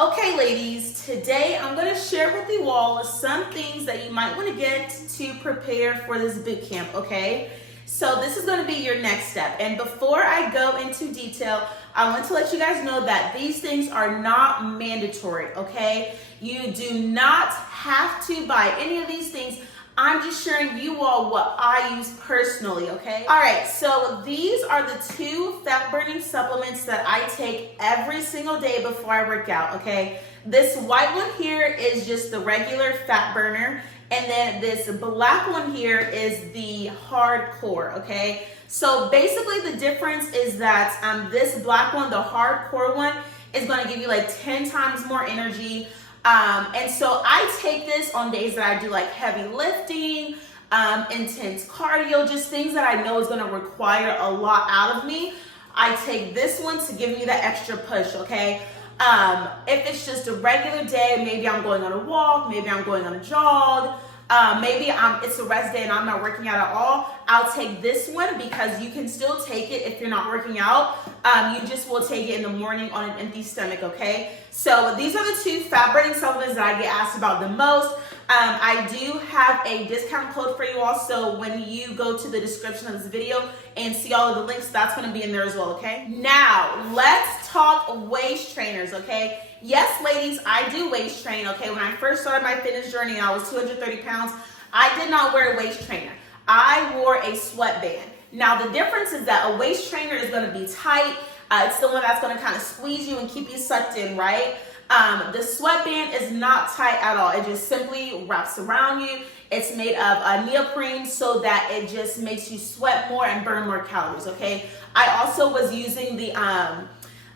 Okay, ladies, today I'm going to share with you all some things that you might want to get to prepare for this boot camp, okay? So this is going to be your next step. And before I go into detail, I want to let you guys know that these things are not mandatory, okay? You do not have to buy any of these things. I'm just sharing you all what I use personally, okay? All right, so these are the 2 fat burning supplements that I take every single day before I work out, okay? This white one here is just the regular fat burner, and then this black one here is the hardcore, okay? So basically the difference is that this black one, the hardcore one, is gonna give you like 10 times more energy. And so I take this on days that I do like heavy lifting, intense cardio, just things that I know is going to require a lot out of me. I take this one to give me that extra push, okay? If it's just a regular day, maybe I'm going on a walk, maybe I'm going on a jog, maybe it's a rest day and I'm not working out at all, I'll take this one because you can still take it if you're not working out. You just will take it in the morning on an empty stomach, okay? So these are the 2 fat burning supplements that I get asked about the most. I do have a discount code for you all, so when you go to the description of this video and see all of the links, that's going to be in there as well, okay? Now, let's talk waist trainers, okay? Yes, ladies, I do waist train, okay? When I first started my fitness journey and I was 230 pounds, I did not wear a waist trainer. I wore a sweatband. Now, the difference is that a waist trainer is going to be tight. It's the one that's going to kind of squeeze you and keep you sucked in, right? The sweatband is not tight at all. It just simply wraps around you. It's made of a neoprene so that it just makes you sweat more and burn more calories, okay? I also was using the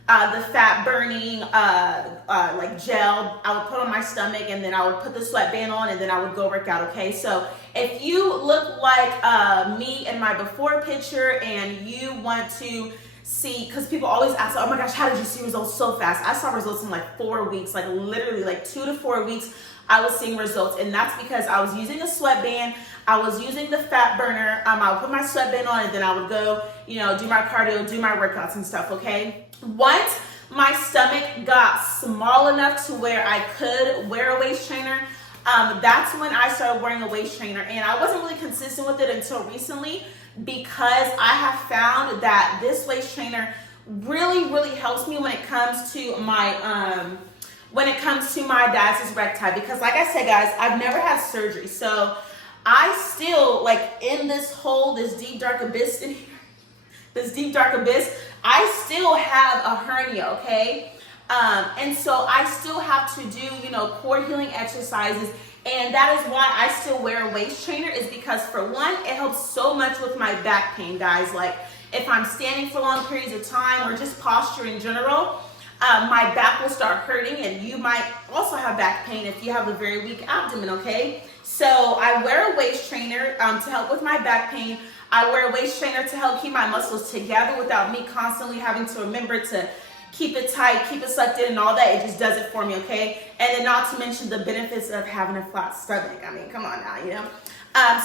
fat burning like gel. I would put on my stomach and then I would put the sweatband on and then I would go work out, okay? So if you look like me in my before picture and you want to see, because people always ask, oh my gosh, how did you see results so fast? I saw results in like 4 weeks, like literally like 2 to 4 weeks, I was seeing results. And that's because I was using a sweatband. I was using the fat burner. I would put my sweatband on and then I would go, you know, do my cardio, do my workouts and stuff, okay? Once my stomach got small enough to where I could wear a waist trainer, that's when I started wearing a waist trainer. And I wasn't really consistent with it until recently, because I have found that this waist trainer really helps me when it comes to my diastasis recti. Because like I said, guys, I've never had surgery, so I still, like, in this hole, this deep dark abyss in here, I still have a hernia, okay? And so I still have to do, you know, core healing exercises. And that is why I still wear a waist trainer, is because for one, it helps so much with my back pain, guys. Like if I'm standing for long periods of time or just posture in general, my back will start hurting, and you might also have back pain if you have a very weak abdomen, okay? So I wear a waist trainer to help with my back pain. I wear a waist trainer to help keep my muscles together without me constantly having to remember to keep it tight, keep it sucked in and all that. It just does it for me, okay? And then not to mention the benefits of having a flat stomach. I mean, come on now, you know?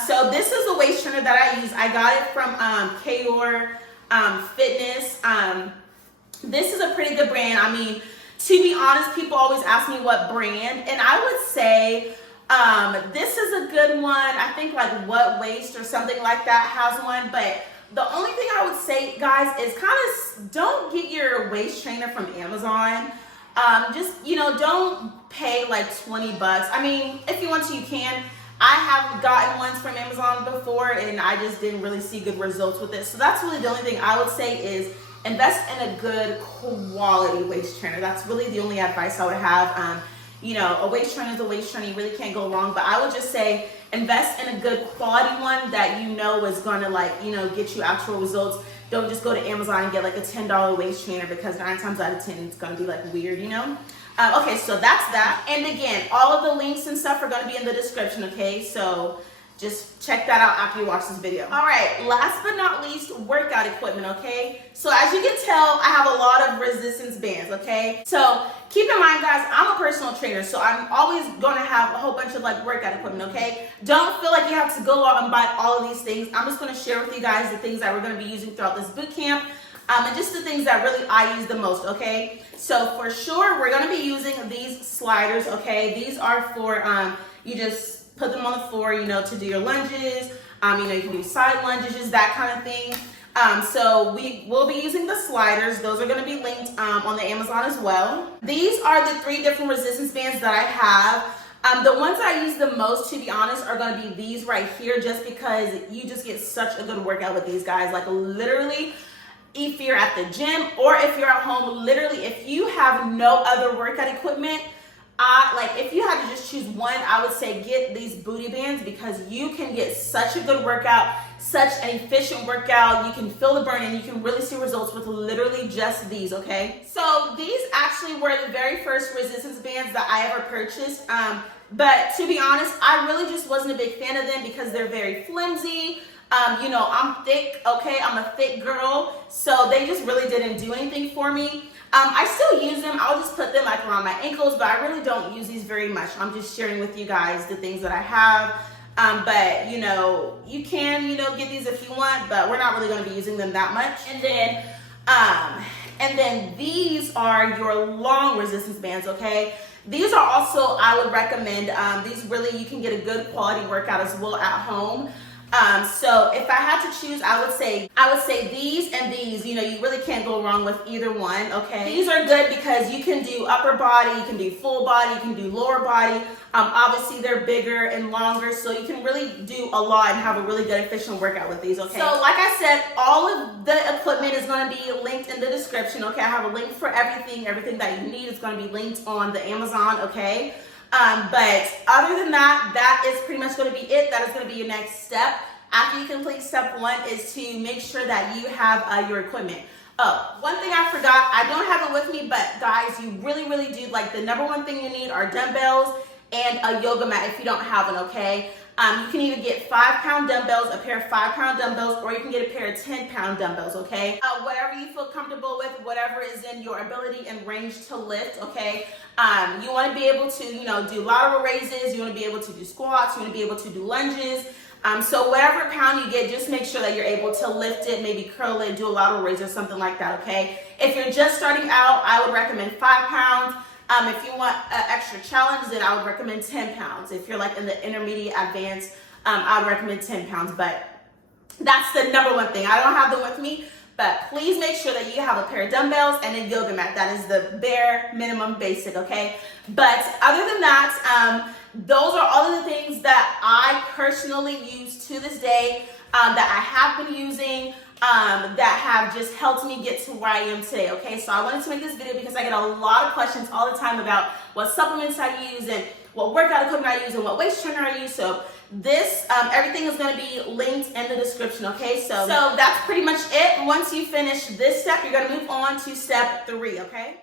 So this is the waist trainer that I use. I got it from Kayor Fitness. This is a pretty good brand. I mean, to be honest, people always ask me what brand, and I would say this is a good one. I think like What Waist or something like that has one, but the only thing I would say, guys, is kind of don't get your waist trainer from Amazon. Just, you know, don't pay like 20 bucks. I mean, if you want to, you can. I have gotten ones from Amazon before and I just didn't really see good results with it. So that's really the only thing I would say is invest in a good quality waist trainer. That's really the only advice I would have. You know, a waist trainer is a waist trainer. You really can't go wrong. But I would just say invest in a good quality one that you know is going to, like, you know, get you actual results. Don't just go to Amazon and get like a $10 waist trainer, because 9 times out of 10 it's going to be like weird, you know. Okay, so that's that. And again, all of the links and stuff are going to be in the description, okay? So just check that out after you watch this video. All right, last but not least, workout equipment, okay? So as you can tell, I have a lot of resistance bands, okay? So keep in mind, guys, I'm a personal trainer, so I'm always gonna have a whole bunch of like workout equipment, okay? Don't feel like you have to go out and buy all of these things. I'm just gonna share with you guys the things that we're gonna be using throughout this boot camp. and just the things that really I use the most, okay? So for sure, we're gonna be using these sliders, okay? These are for, you just put them on the floor, you know, to do your lunges. You know, you can do side lunges, that kind of thing. So we will be using the sliders. Those are going to be linked on the Amazon as well. These are the 3 different resistance bands that I have. The ones I use the most, to be honest, are going to be these right here, just because you just get such a good workout with these guys. Like literally, if you're at the gym or if you're at home, literally, if you have no other workout equipment, like if you had to just choose one, I would say get these booty bands, because you can get such a good workout, such an efficient workout. You can feel the burn and you can really see results with literally just these, okay? So these actually were the very first resistance bands that I ever purchased. But to be honest, I really just wasn't a big fan of them because they're very flimsy. You know, I'm thick, okay? I'm a thick girl. So they just really didn't do anything for me. I still use them. I'll just put them like around my ankles, but I really don't use these very much. I'm just sharing with you guys the things that I have. But you know, you can, you know, get these if you want, but we're not really going to be using them that much. And then these are your long resistance bands, okay? These are also, I would recommend, these really, you can get a good quality workout as well at home. So if I had to choose, I would say these and these. You know, you really can't go wrong with either one, okay? These are good because you can do upper body, you can do full body, you can do lower body. Obviously they're bigger and longer, so you can really do a lot and have a really good efficient workout with these, okay? So like I said, all of the equipment is going to be linked in the description, okay? I have a link for everything that you need is going to be linked on the Amazon, okay? But other than that, that is pretty much going to be it. That is going to be your next step. After you complete step 1 is to make sure that you have your equipment. Oh, one thing I forgot, I don't have it with me, but guys, you really, really do, like the number 1 thing you need are dumbbells and a yoga mat if you don't have one, okay? You can either get 5-pound dumbbells, a pair of 5-pound dumbbells, or you can get a pair of 10-pound dumbbells, okay? Whatever you feel comfortable with, whatever is in your ability and range to lift, okay? You want to be able to, you know, do lateral raises, you want to be able to do squats, you want to be able to do lunges. So whatever pound you get, just make sure that you're able to lift it, maybe curl it, do a lateral raise or something like that, okay? If you're just starting out, I would recommend 5 pounds. If you want an extra challenge, then I would recommend 10 pounds. If you're like in the intermediate advanced, I would recommend 10 pounds. But that's the number 1 thing. I don't have them with me, but please make sure that you have a pair of dumbbells and a yoga mat. That is the bare minimum basic, okay? But other than that, those are all of the things that I personally use to this day, that I have been using, that have just helped me get to where I am today, okay? So I wanted to make this video because I get a lot of questions all the time about what supplements I use and what workout equipment I use and what waist trainer I use. So this, everything is going to be linked in the description, okay? So that's pretty much it. Once you finish this step, you're going to move on to step 3, okay?